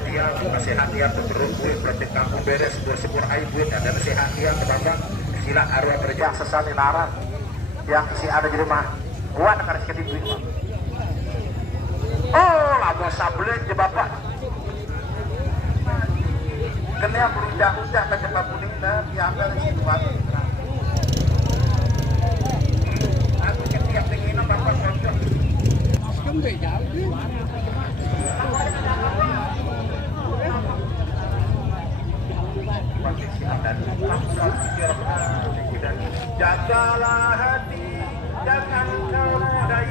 dia nasihat dia terus buat praktik kampung beres syukur air buat ada nasihat dia ke bapak sila arwah berjang sesali larang yang isi ada di rumah buat akan sedikit duit. Oh lagu sablen je bapak kena berujak-ujak ke jembatan kuning dan diambil di situ bapak aku setiap pengen bapak cocok kembali jauh jagalah hati jangan kau nodai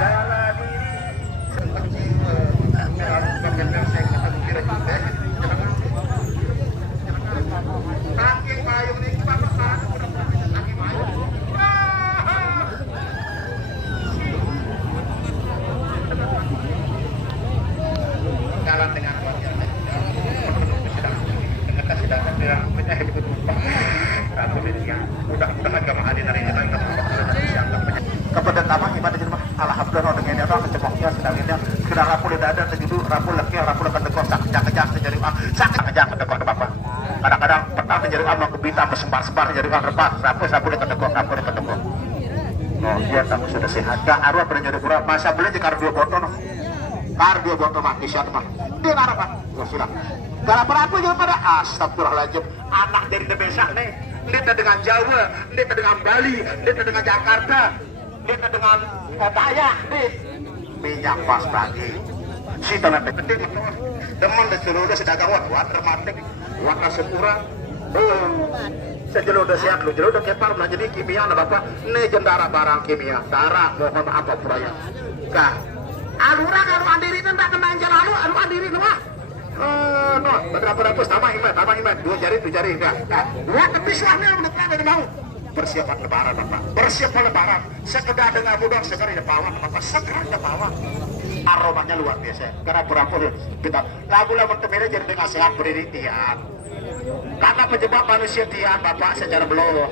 jaga diri seperti angin payung ini bapak angin payung jalan dengan wajar sedangkan bilang penyakit mudah-mudahan jamaah hari ini kepada tamang ibadah di rumah alhamdulillah dengan dia orang kecemoknya sedangnya sudah rapul tidak ada terjudu rapul lagi rapul akan dekor sakit-sakit terjadi sakit-sakit dekor ke bapak kadang-kadang petang terjadi mau kebita bersembar-sembar terjadi repas rapul dekat dekor oh dia kamu sudah sehat gak arwah berjadi kurang masa beli jika dua botol dua botol mah isya mah dia marah pak oh sudah kalau berapa juga pada astagfirullahaladzim anak dari desa nih lihat dengan Jawa, lihat dengan Bali, lihat dengan Jakarta, lihat dengan Dayak, minyak pas lagi. Si tanah penting, teman dan seluruh sedagang wat dramatik, wat asepura, sejeluh sehat lu, jeluh kepar belanja di kimia, nah bapak, ini jendara barang kimia, darah mohon apa puraya, kah? Alurah kalau andiri tentang kenang jalan alu andiri mah. No, berapa tambah iman, dua jari enggak. Dua kepisahnya udah ada mau. Persiapan lebaran bapak, persiapan lebaran. Sekedar dengan mudah sekedar pawang bapak, sekedar pawang. Aromanya luar biasa. Karena berapa kita lagu-lagu temene jadi dengan sehat berdiri tiap. Karena penyebab manusia tiap bapak secara belum.